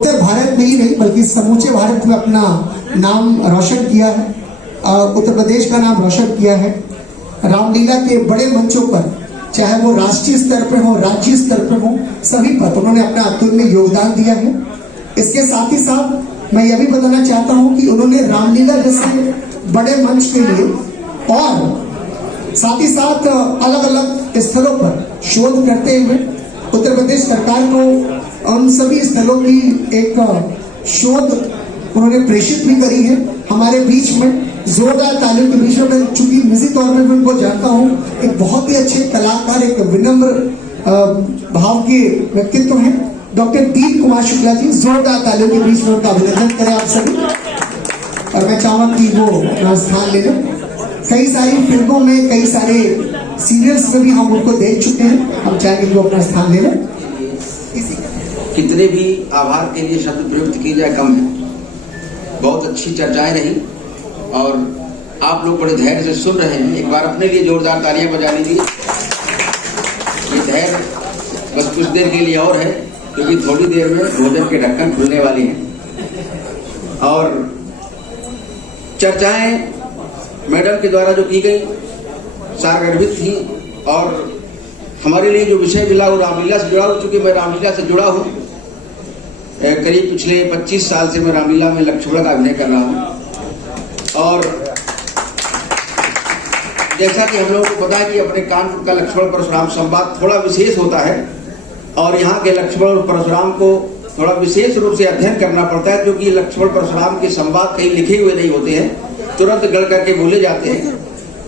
उत्तर भारत में ही नहीं बल्कि समूचे भारत में अपना नाम रोशन किया है। उत्तर प्रदेश का नाम रोशन किया है। रामलीला के बड़े मंचों पर, चाहे वो राष्ट्रीय स्तर पर हो, राज्य स्तर पर हो, सभी पर उन्होंने अपना अतुल्य योगदान दिया है। इसके साथ ही साथ मैं यह भी बताना चाहता हूं कि उन्होंने रामलीला जैसे बड़े मंच के लिए और साथ ही साथ अलग अलग स्थलों पर शोध करते हुए उत्तर प्रदेश सरकार को उन सभी स्थलों की एक शोध उन्होंने प्रेषित भी करी है। हमारे बीच में जोरदार तालियों के बीच में, चूंकि निजी तौर पर मैं उनको जानता हूँ, एक बहुत ही अच्छे कलाकार, एक विनम्र भाव के व्यक्तित्व हैं डॉक्टर दीप कुमार शुक्ला जी। जोरदार तालियों के बीच में उनका अभिनंदन करें आप सभी। और मैं चाहूंगा कि वो अपना स्थान ले लें। कई सारी फिल्मों में, कई सारे सीरियल्स में भी हम उनको देख चुके हैं। हम चाहेंगे कि वो अपना स्थान ले लें। कितने भी आभार के लिए शब्द प्रयुक्त किए जाए कम है। बहुत अच्छी चर्चाएं रही और आप लोग बड़े धैर्य से सुन रहे हैं। एक बार अपने लिए जोरदार तालियां बजा लीजिए। ये धैर्य बस कुछ देर के लिए और है, क्योंकि थोड़ी देर में भोजन के ढक्कन खुलने वाले हैं। और चर्चाएं मैडम के द्वारा जो की गई सारगर्भित थी और हमारे लिए जो विषय मिला वो रामलीला से जुड़ा हो। चूंकि मैं रामलीला से जुड़ा हूँ, करीब पिछले 25 साल से मैं रामलीला में लक्ष्मण का अभिनय कर रहा हूँ। और जैसा कि हम लोगों को पता है कि अपने कानपुर का लक्ष्मण परशुराम संवाद थोड़ा विशेष होता है और यहाँ के लक्ष्मण और परशुराम को थोड़ा विशेष रूप से अध्ययन करना पड़ता है, क्योंकि लक्ष्मण परशुराम के संवाद कहीं लिखे हुए नहीं होते हैं, तुरंत गढ़ करके बोले जाते हैं।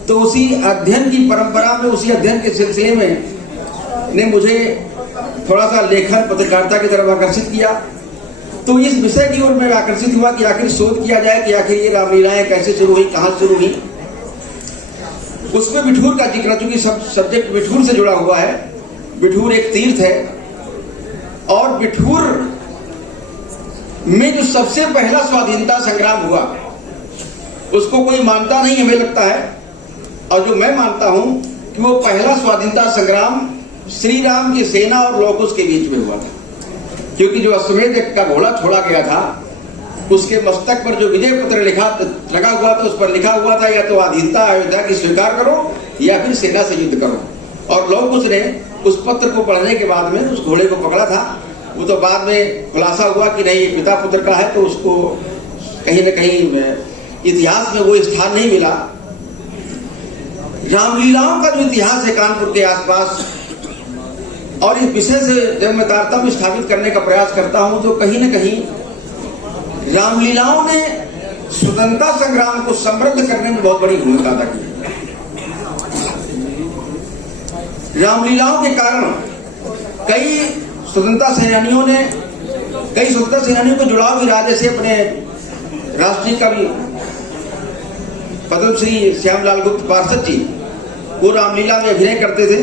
तो उसी अध्ययन की परंपरा में, उसी अध्ययन के सिलसिले में ने मुझे थोड़ा सा लेखन पत्रकारिता की तरफ आकर्षित किया। तो इस विषय की ओर मैं आकर्षित हुआ कि आखिर शोध किया जाए कि आखिर ये रामलीलाएं कैसे शुरू हुई, कहां शुरू हुई। उसमें बिठूर का जिक्र, चूंकि सब सब्जेक्ट बिठूर से जुड़ा हुआ है। बिठूर एक तीर्थ है और बिठूर में जो सबसे पहला स्वाधीनता संग्राम हुआ उसको कोई मानता नहीं, हमें लगता है। और जो मैं मानता हूं कि वो पहला स्वाधीनता संग्राम श्री राम की सेना और लोकुश के बीच में हुआ था, क्योंकि जो अश्वमेध का घोड़ा छोड़ा गया था उसके मस्तक पर जो विजय पत्र लगा हुआ था, उस पर लिखा हुआ था या तो अधीनता अयोध्या की स्वीकार करो या फिर सेना से युद्ध करो। और लोकुश ने उस पत्र को पढ़ने के बाद में उस घोड़े को पकड़ा था। वो तो बाद में खुलासा हुआ कि नहीं, ये पिता पुत्र का है, तो उसको कहीं न कहीं इतिहास में वो स्थान नहीं मिला। रामलीलाओं का जो इतिहास है कानपुर के आसपास, और इस विषय से जब मैं तारतम्य स्थापित करने का प्रयास करता हूं तो कहीं न कहीं रामलीलाओं ने स्वतंत्रता संग्राम को समृद्ध करने में बहुत बड़ी भूमिका अदा की। रामलीलाओं के कारण कई स्वतंत्रता सेनानियों को जुड़ाव भी रहा। जैसे अपने राष्ट्रीय कवि पद्मश्री श्यामलाल गुप्त पार्षद जी, वो रामलीला में अभिनय करते थे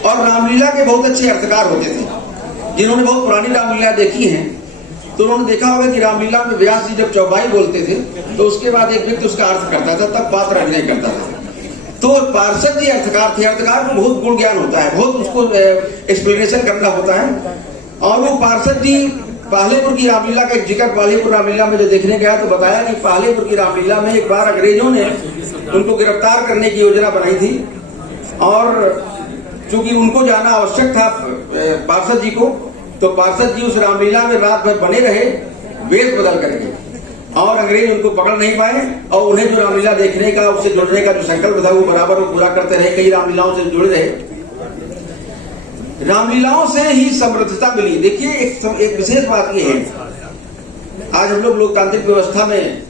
और रामलीला के बहुत अच्छे अर्थकार होते थे। जिन्होंने बहुत पुरानी रामलीला देखी है तो उन्होंने देखा होगा कि रामलीला में व्यास जी जब चौपाई बोलते थे तो उसके बाद एक व्यक्ति उसका अर्थ करता था, तब पात्र अभिनय करता था। तो पार्षद जी अर्थकार थे। अर्थकार को बहुत गुण ज्ञान होता है, बहुत उसको एक्सप्लेनेशन करना होता है। और वो पार्षद जी पालेपुर की रामलीला का एक जिक्र पालेपुर रामलीला में जो देखने गया तो बताया कि पालेपुर की रामलीला में एक बार अंग्रेजों ने उनको गिरफ्तार करने की योजना बनाई थी और चूंकि उनको जाना आवश्यक था पार्षद जी को, तो पार्षद जी उस रामलीला में रात भर बने रहे वेश बदल करके, और अंग्रेज उनको पकड़ नहीं पाए। और उन्हें जो रामलीला देखने का, उससे जुड़ने का जो संकल्प था वो बराबर वो पूरा करते रहे। कई रामलीलाओं से जुड़े रहे। रामलीलाओं से ही समृद्धता मिली। देखिए एक विशेष बात ये है, आज हम लोग लोकतांत्रिक व्यवस्था में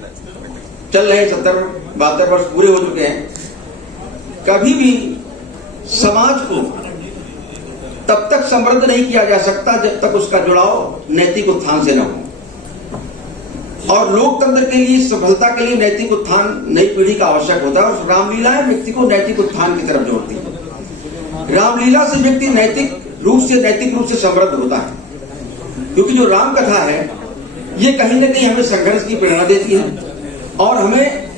चल रहे 70-72 वर्ष पूरे हो चुके हैं। कभी भी समाज को तब तक समृद्ध नहीं किया जा सकता जब तक उसका जुड़ाव नैतिक उत्थान से न हो। और लोकतंत्र के लिए, सफलता के लिए नैतिक उत्थान नई पीढ़ी का आवश्यक होता है और रामलीलाएं व्यक्ति को नैतिक उत्थान की तरफ जोड़ती है। रामलीला से व्यक्ति नैतिक रूप से समृद्ध होता है, क्योंकि जो राम कथा है ये कहीं न कहीं हमें संघर्ष की प्रेरणा देती है और हमें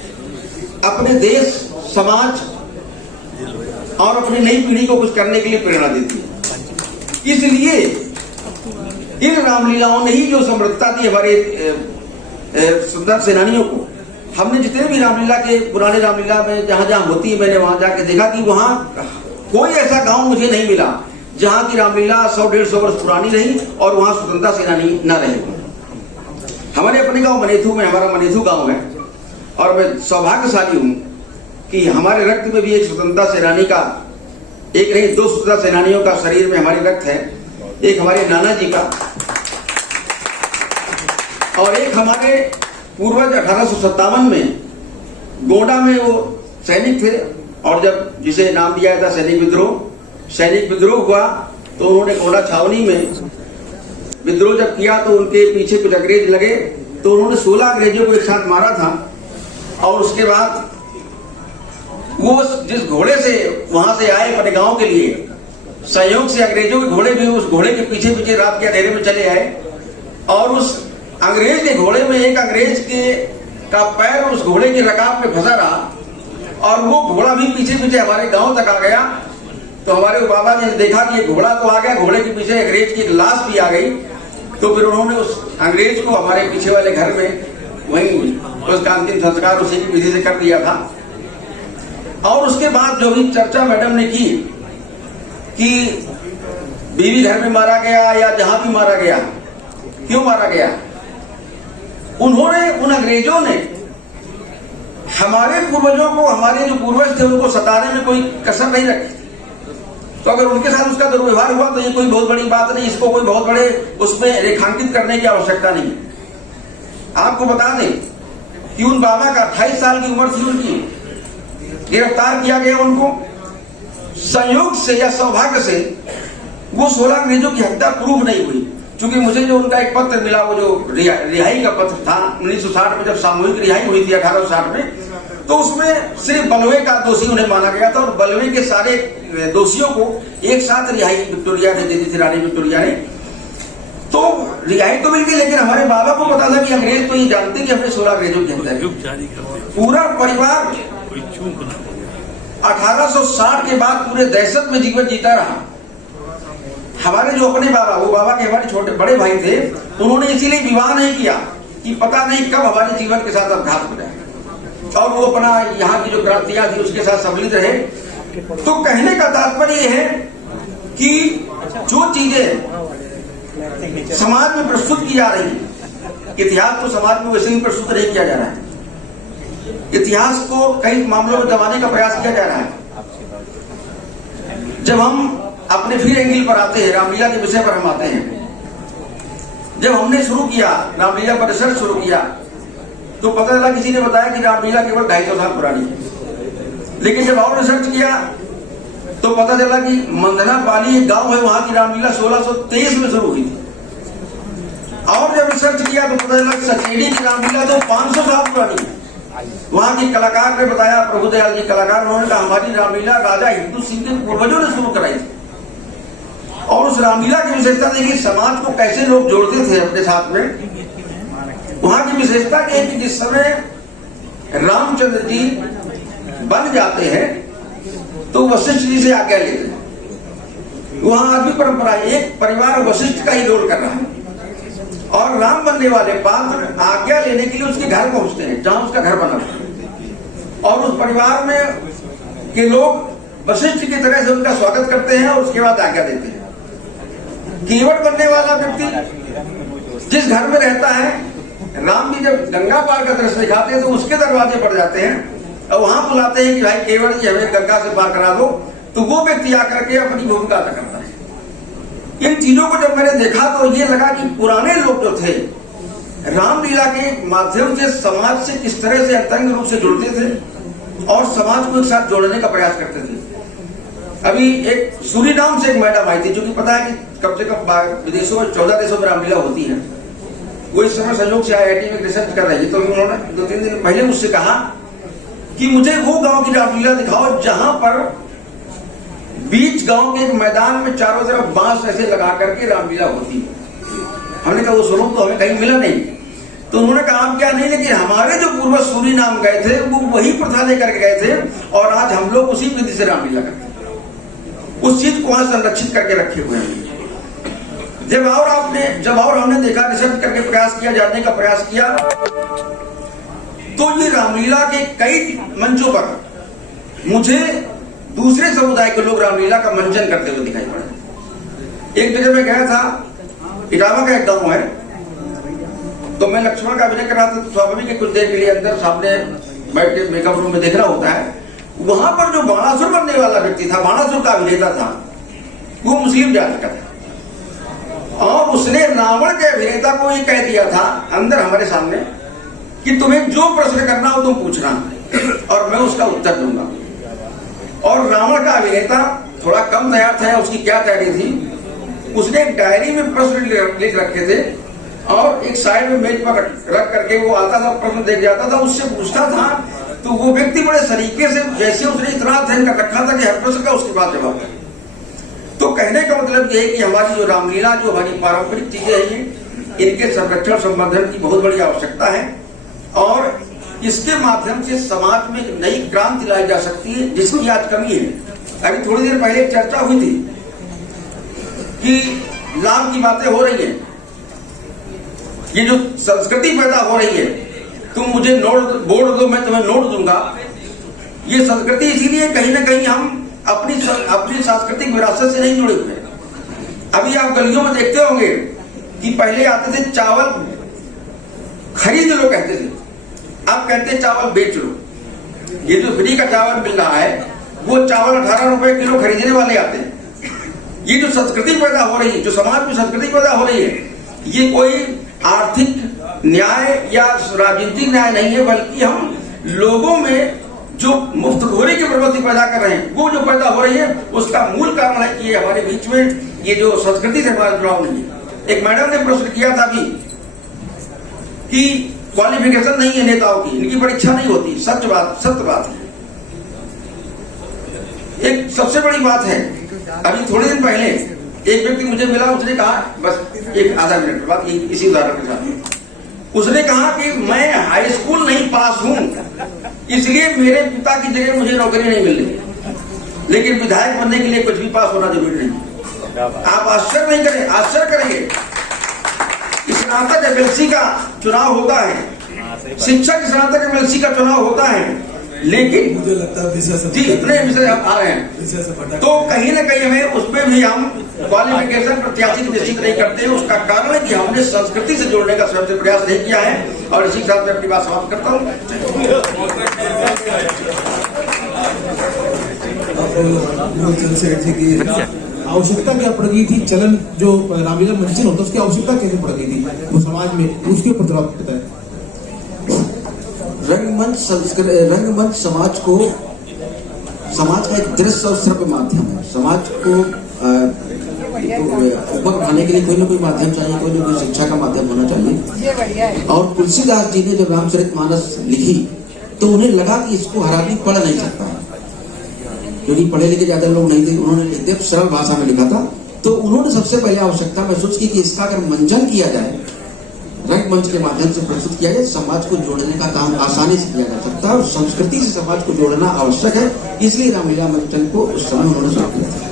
अपने देश, समाज और अपनी नई पीढ़ी को कुछ करने के लिए प्रेरणा देती है। इसलिए इन रामलीलाओं ने ही जो समृद्धता दी हमारे स्वतंत्रता सेनानियों को। हमने जितने भी रामलीला के पुराने रामलीला में जहां जहां होती है, मैंने वहां जाके देखा कि वहां कोई ऐसा गांव मुझे नहीं मिला जहां की रामलीला 100-150 वर्ष पुरानी रही और वहां स्वतंत्रता सेनानी न रहे। हमारे अपने गांव मनेथू में, हमारा मनेथू गांव है, और मैं सौभाग्यशाली हूं कि हमारे रक्त में भी एक स्वतंत्रता सेनानी का, एक नहीं 2 स्वतंत्रता सेनानियों का शरीर में हमारे रक्त है। एक हमारे नाना जी का और एक हमारे पूर्वज 1857 में गोंडा में वो सैनिक थे, और जब जिसे नाम दिया था सैनिक विद्रोह हुआ तो उन्होंने गोंडा छावनी में विद्रोह जब किया तो उनके पीछे कुछ अंग्रेज लगे, तो उन्होंने 16 अंग्रेजों को एक साथ मारा था। और उसके बाद वो जिस घोड़े से वहां से आए अपने गांव के लिए, संयोग से अंग्रेजों के घोड़े भी उस घोड़े के पीछे पीछे रात के अंधेरे में चले आए, और उस अंग्रेज के घोड़े में एक अंग्रेज का पैर उस घोड़े के रकाब में फंसा रहा, और वो घोड़ा भी पीछे पीछे हमारे गांव तक आ गया। तो हमारे बाबा जी ने देखा कि ये घोड़ा तो आ गया, घोड़े के पीछे अंग्रेज की एक लाश भी आ गई। तो फिर उन्होंने उस अंग्रेज को हमारे पीछे वाले घर में वहीं उसका अंतिम संस्कार उसी की विधि से कर दिया था। और उसके बाद जो भी चर्चा मैडम ने की कि बीवी घर में मारा गया या जहां भी मारा गया, क्यों मारा गया, उन्होंने, उन अंग्रेजों ने हमारे पूर्वजों को, हमारे जो पूर्वज थे उनको सताने में कोई कसर नहीं रखी। तो अगर उनके साथ उसका दुर्व्यवहार हुआ तो ये कोई बहुत बड़ी बात नहीं, इसको कोई बहुत बड़े उसमें रेखांकित करने की आवश्यकता नहीं। आपको बता दें कि उन बाबा का 28 साल की उम्र थी उनकी, गिरफ्तार किया गया उनको। संयोग से या सौभाग्य से वो 16 अंग्रेजों की हत्या प्रूव नहीं हुई, क्योंकि मुझे जो उनका एक पत्र मिला, वो जो रिहाई का पत्र था 1960 में जब सामूहिक रिहाई हुई थी 1860 में, तो उसमें सिर्फ बलवे का दोषी उन्हें माना गया था, और बलवे के सारे दोषियों को एक साथ रिहाई विक्टोरिया ने दे दी थी, रानी विक्टोरिया ने। तो रिहाई तो मिल गई, लेकिन हमारे बाबा को पता था कि अंग्रेज तो ये जानते कि हमने 16 अंग्रेजों की हत्या की। पूरा परिवार 1860 के बाद पूरे दहशत में जीवन जीता रहा। हमारे जो अपने बाबा, वो बाबा के हमारे छोटे बड़े भाई थे, उन्होंने इसीलिए विवाह नहीं किया कि पता नहीं कब हमारे जीवन के साथ अपघात हो जाए, और वो अपना यहाँ की जो क्रांतियां थी उसके साथ सम्मिलित रहे। तो कहने का तात्पर्य यह है कि जो चीजें समाज में प्रस्तुत की जा रही है, इतिहास तो समाज में वैसे ही प्रस्तुत नहीं किया जा रहा है, इतिहास को कई मामलों में दबाने का प्रयास किया जा रहा है। जब हम अपने फिर एंगल पर आते हैं, रामलीला के विषय पर हम आते हैं। जब हमने शुरू किया रामलीला पर रिसर्च शुरू किया, तो पता चला, किसी ने बताया कि रामलीला केवल 250 साल पुरानी है। लेकिन जब और रिसर्च किया तो पता चला कि मंदना पाली एक गांव है, वहां की रामलीला 1623 में शुरू हुई थी। और जब रिसर्च किया तो पता चला सचेड़ी की रामलीला तो 500 साल पुरानी है। वहां की कलाकार ने बताया, प्रभुदयाल जी कलाकार, उन्होंने कहा हमारी रामलीला राजा हिंदू सिंह के पूर्वजों ने शुरू कराई थी। और उस रामलीला की विशेषता देखिए, समाज को कैसे लोग जोड़ते थे अपने साथ में। वहां की विशेषता ये है कि जिस समय रामचंद्र जी बन जाते हैं तो वशिष्ठ जी से आज्ञा लेते हैं। वहां आज भी परंपरा, एक परिवार वशिष्ठ का ही रोल कर रहा है, और राम बनने वाले पात्र आज्ञा लेने के लिए उसके घर पहुंचते हैं जहां उसका घर बना है, और उस परिवार में के लोग वशिष्ठ की तरह से उनका स्वागत करते हैं और उसके बाद आज्ञा देते हैं। केवट बनने वाला व्यक्ति जिस घर में रहता है, राम जी जब गंगा पार का दृश्य दिखाते हैं तो उसके दरवाजे पर जाते हैं और वहां बुलाते हैं कि भाई केवट जी हमें गंगा से पार करा दो, तो वो व्यक्ति आकर के अपनी भूमिका अदा करता है। इन चीजों को जब मैंने देखा तो ये लगा कि पुराने लोग जो थे रामलीला के माध्यम से समाज से किस तरह से अंतरंग रूप से जुड़ते थे और समाज को एक साथ जोड़ने का प्रयास करते थे। अभी एक सूरीनाम से एक मैडम आई थी, जो कि पता है कि कम से कम विदेशों में 14 देशों में रामलीला होती है। वो इस समय संयोग से IIT में रिसर्च कर रही है, तो उन्होंने 2-3 दिन पहले मुझसे कहा कि मुझे वो गांव की रामलीला दिखाओ जहां पर बीच गांव के एक मैदान में चारों तरफ बांस ऐसे लगा करके रामलीला होती है। हमने कहा वो स्वरूप तो हमें कहीं मिला नहीं। तो उन्होंने कहा आप क्या नहीं, लेकिन हमारे जो पूर्वज सूरीनाम गए थे वो वही प्रथा लेकर गए थे और आज हम लोग उसी विधि से रामलीला करते हैं। उस चीज को वहां संरक्षित करके रखे हुए हैं। जब और हमने देखा, रिसर्च करके प्रयास किया, जानने का प्रयास किया, तो ये रामलीला के कई मंचों पर मुझे दूसरे समुदाय के लोग रामलीला का मंचन करते हुए दिखाई पड़े। एक जगह मैं गया था, इटावा का एक गांव है, तो मैं लक्ष्मण का अभिनय कर रहा था, तो स्वाभाविक है कुछ देर के लिए अंदर सामने बैठ के मेकअप रूम में देख रहा होता है। वहां पर जो बाणासुर बनने वाला व्यक्ति था, बाणासुर का अभिनेता था, वो मुस्लिम जाति का था, और उसने रावण के अभिनेता को ये कह दिया था अंदर हमारे सामने कि तुम्हें जो प्रश्न करना हो तुम पूछना और मैं उसका उत्तर दूंगा। और रावण का अभिनेता थोड़ा कम तैयार था, उसकी क्या तैयारी थी, उसने एक डायरी में प्रश्न लिख रखे थे और एक साइड में मेज पर रख करके वो आता था, प्रश्न देख जाता था, उससे पूछता था। तो वो व्यक्ति बड़े सलीके से, जैसे उसने इतना अध्ययन कर रखा था कि हर प्रश्न का उसके बाद जवाब है। तो कहने का मतलब ये है कि हमारी जो रामलीला, जो हमारी पारंपरिक चीजें हैं, इनके संरक्षण संवर्धन की बहुत बड़ी आवश्यकता है और इसके माध्यम से समाज में एक नई क्रांति लाई जा सकती है, जिसकी आज कमी है। अभी थोड़ी देर पहले एक चर्चा हुई थी कि लाभ की बातें हो रही है, ये जो संस्कृति पैदा हो रही है, तुम मुझे बोर्ड दो, मैं तुम्हें नोट दूंगा। ये संस्कृति इसीलिए कहीं ना कहीं हम अपनी सांस्कृतिक विरासत से नहीं जुड़े हुए। अभी आप गलियों में देखते होंगे कि पहले आते थे चावल खरीद लो कहते थे, अब कहते चावल बेच लो। ये जो फ्री का चावल मिल रहा है, वो चावल 18 रुपए किलो खरीदने वाले आते हैं। ये जो संस्कृति पैदा हो रही है, जो समाज में संस्कृति पैदा हो रही है, ये कोई आर्थिक न्याय या राजनीतिक न्याय नहीं है, बल्कि हम लोगों में जो मुफ्तखोरी की प्रवृत्ति पैदा कर रहे हैं, वो जो पैदा हो रही है, उसका मूल कारण है कि ये हमारे बीच में ये जो संस्कृति से हमारा जुड़ाव नहीं है। एक मैडम ने प्रश्न किया था अभी कि क्वालिफिकेशन नहीं है नेताओं की, इनकी परीक्षा नहीं होती। सत्य बात है। एक सबसे बड़ी बात है, अभी थोड़े दिन पहले एक व्यक्ति मुझे मिला, उसने कहा, बस एक आधा मिनट बात इसी उदाहरण के साथ, उसने कहा कि मैं हाई स्कूल नहीं पास हूं, इसलिए मेरे पिता की जगह मुझे नौकरी नहीं मिल रही, लेकिन विधायक बनने के लिए कुछ भी पास होना जरूरी नहीं। आप आश्चर्य नहीं करें, आश्चर्य करेंगे, स्नातक एमएलसी का चुनाव होता है, शिक्षक स्नातक एमएलसी का चुनाव होता है, लेकिन मुझे लगता है जी इतने विषय आ रहे हैं, तो कहीं ना कहीं हमें उसमें भी हम क्वालिफिकेशन प्रत्याशी निश्चित नहीं करते हैं। उसका कारण है कि हमने संस्कृति से जोड़ने का स्वयं से प्रयास नहीं किया है। और इसी के साथ मैं अपनी बात समाप्त करता हूँ। आवश्यकता क्या पड़ गई थी, चलन जो रामलीला मंचन होता है उसकी आवश्यकता कैसे पड़ गई थी वो समाज में, उसके ऊपर थोड़ा बताएं। रंगमंच समाज का एक दृश्य और श्रव्य माध्यम है। समाज को ऊपर उठाने के लिए कोई ना कोई माध्यम चाहिए, कोई ना कोई शिक्षा का माध्यम होना चाहिए। और तुलसीदास जी ने जब रामचरितमानस लिखी तो उन्हें लगा कि इसको हर आदमी पढ़ नहीं सकता है, क्योंकि पढ़े लिखे ज्यादा लोग नहीं थे। उन्होंने लिख दिया, सरल भाषा में लिखा था। तो उन्होंने सबसे पहले आवश्यकता महसूस की कि इसका अगर मंचन किया जाए, रंगमंच के माध्यम से प्रस्तुत किया जाए, समाज को जोड़ने का काम आसानी से किया जा सकता है और संस्कृति से समाज को जोड़ना आवश्यक है। इसलिए रामलीला मंचन को उस समय उन्होंने शुरू किया था।